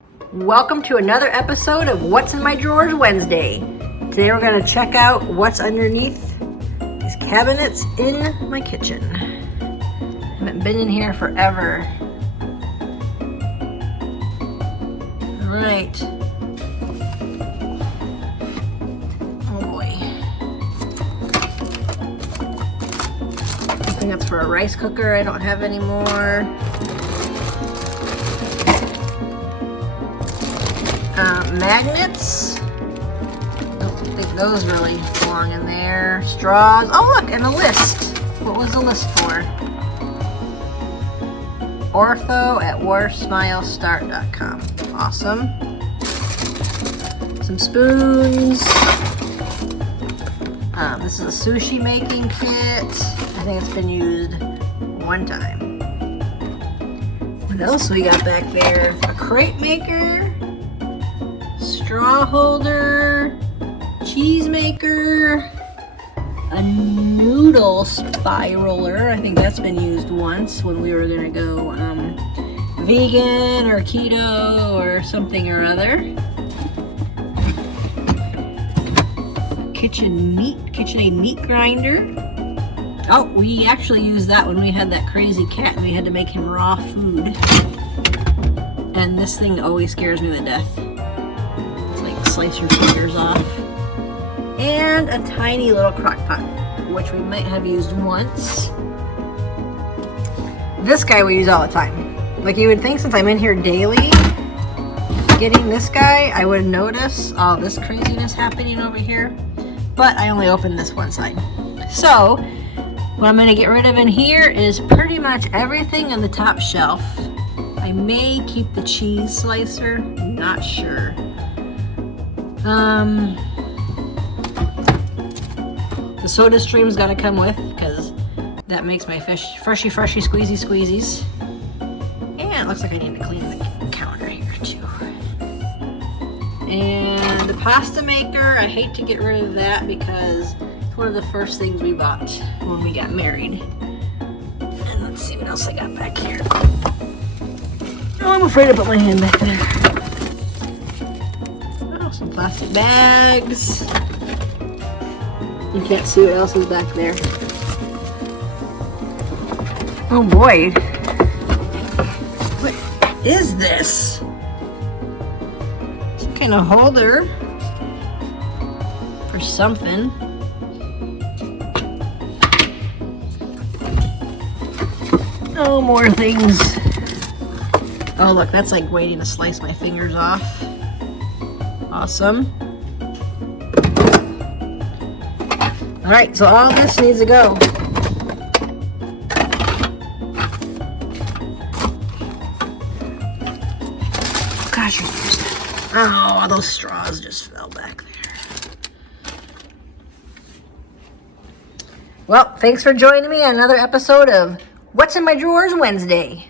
Welcome to another episode of What's in My Drawers Wednesday. Today we're going to check out what's underneath these cabinets in my kitchen. I haven't been in here forever. Alright. Oh boy. I think that's for a rice cooker I don't have anymore. Magnets. Don't think those really belong in there. Straws. Oh look, and a list. What was the list for? ortho@warsmilestart.com. Awesome. Some spoons. This is a sushi making kit. I think it's been used one time. What else we got back there? A crate maker. Straw holder, cheese maker, a noodle spiraler. I think that's been used once when we were gonna go vegan or keto or something or other. KitchenAid meat grinder. Oh, we actually used that when we had that crazy cat and we had to make him raw food. And this thing always scares me to death. Slice your fingers off. And a tiny little crock pot, which we might have used once. This guy we use all the time. Like you would think since I'm in here daily, getting this guy, I would notice all this craziness happening over here. But I only opened this one side. So, what I'm going to get rid of in here is pretty much everything on the top shelf. I may keep the cheese slicer, not sure. The soda stream's gotta come with because that makes my fish freshy squeezies. And it looks like I need to clean the counter here too. And the pasta maker, I hate to get rid of that because it's one of the first things we bought when we got married. And let's see what else I got back here. Oh, I'm afraid to put my hand back there. Some plastic bags. You can't see what else is back there. Oh boy. What is this? Some kind of holder for something. Oh, more things. Oh look, that's like waiting to slice my fingers off. Awesome. All right, so all this needs to go. Gosh, oh, those straws just fell back there. Well, thanks for joining me on another episode of What's in My Drawers Wednesday.